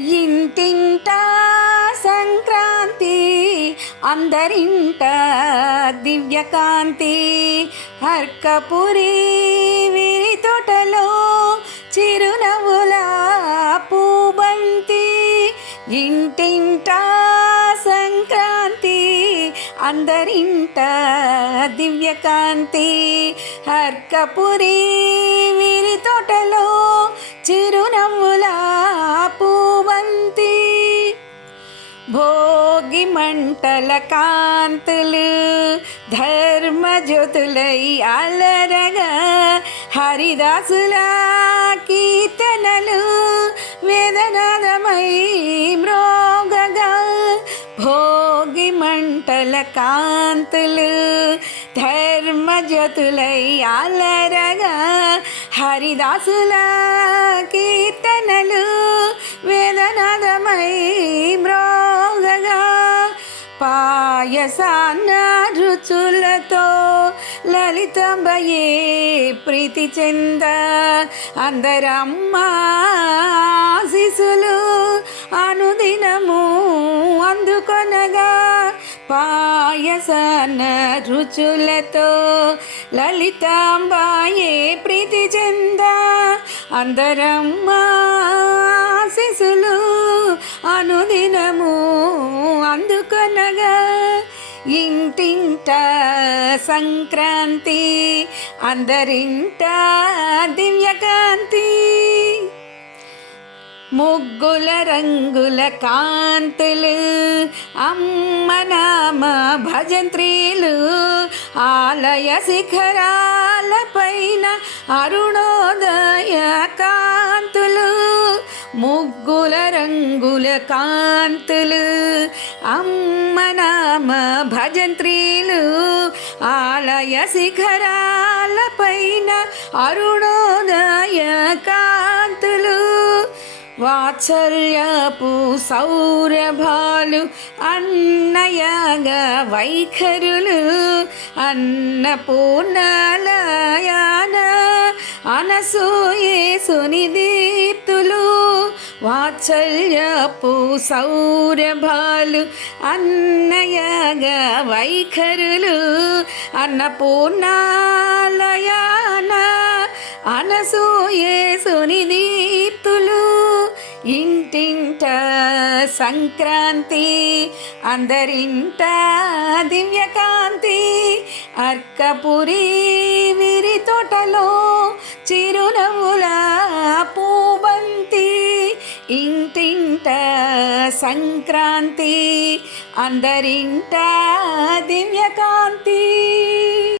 ఇంటింటా సంక్రాంతి, అందరింట దివ్యకాంతి. హర్కపురి విరి తోటలో చిరునవ్వుల పూబంతి. ఇంటింటా సంక్రాంతి, అందరింట దివ్యకాంతి. హర్కపురి విరి తోటలో చిరునవ్వుల పూవంతి. భోగి మంటల కాంతులు ధర్మజ్యోతులై అలరగా, హరిదాసుల కీర్తనలు వేదనాదమై మ్రోగగా. భోగి మంటల కాంతులు ధర్మజ్యోతులై అలరగా, హరిదాసుల కీర్తనలు వేదనాదమై మ్రోగగా. పాయసాన్న రుచులతో లలితాంబయే ప్రీతి చెంద, అందరమ్మ ఆశీస్సులు అనుదినము అందుకొనగా. పాయసాన్న రుచులతో లలితాంబాయే ప్రీతి చెంద, అందరమ్మ ఆశీస్సులు అనుదినము అందుకొనగా. ఇంటింట సంక్రాంతి, అందరింట దివ్యకాంతి. ముగ్గుల రంగుల కాంతులు, అమ్మ నామ భజంత్రీలు, ఆలయ శిఖరాల పైన అరుణోదయ కాంతులు. ముగ్గుల రంగుల కాంతులు, అమ్మ నామ భజంత్రీలు, ఆలయ శిఖరాల పైన అరుణోదయ కాంతులు. వాత్సల్యపు సౌరభాలు, అన్నయాగ వైఖరులు, అన్నపూర్ణాలయాన అనసూయేసుని దీప్తులు. వాత్సల్యపు సౌరభాలు, అన్నయాగ వైఖరులు, అన్నపూర్ణాలయాన అనసూయేసుని దీప్తులు. ఇంటింట సంక్రాంతి, అందరింట దివ్యకాంతి. అర్కపురి విరి తోటలో చిరునవ్వుల పూబంతి. ఇంటింట సంక్రాంతి, అందరింట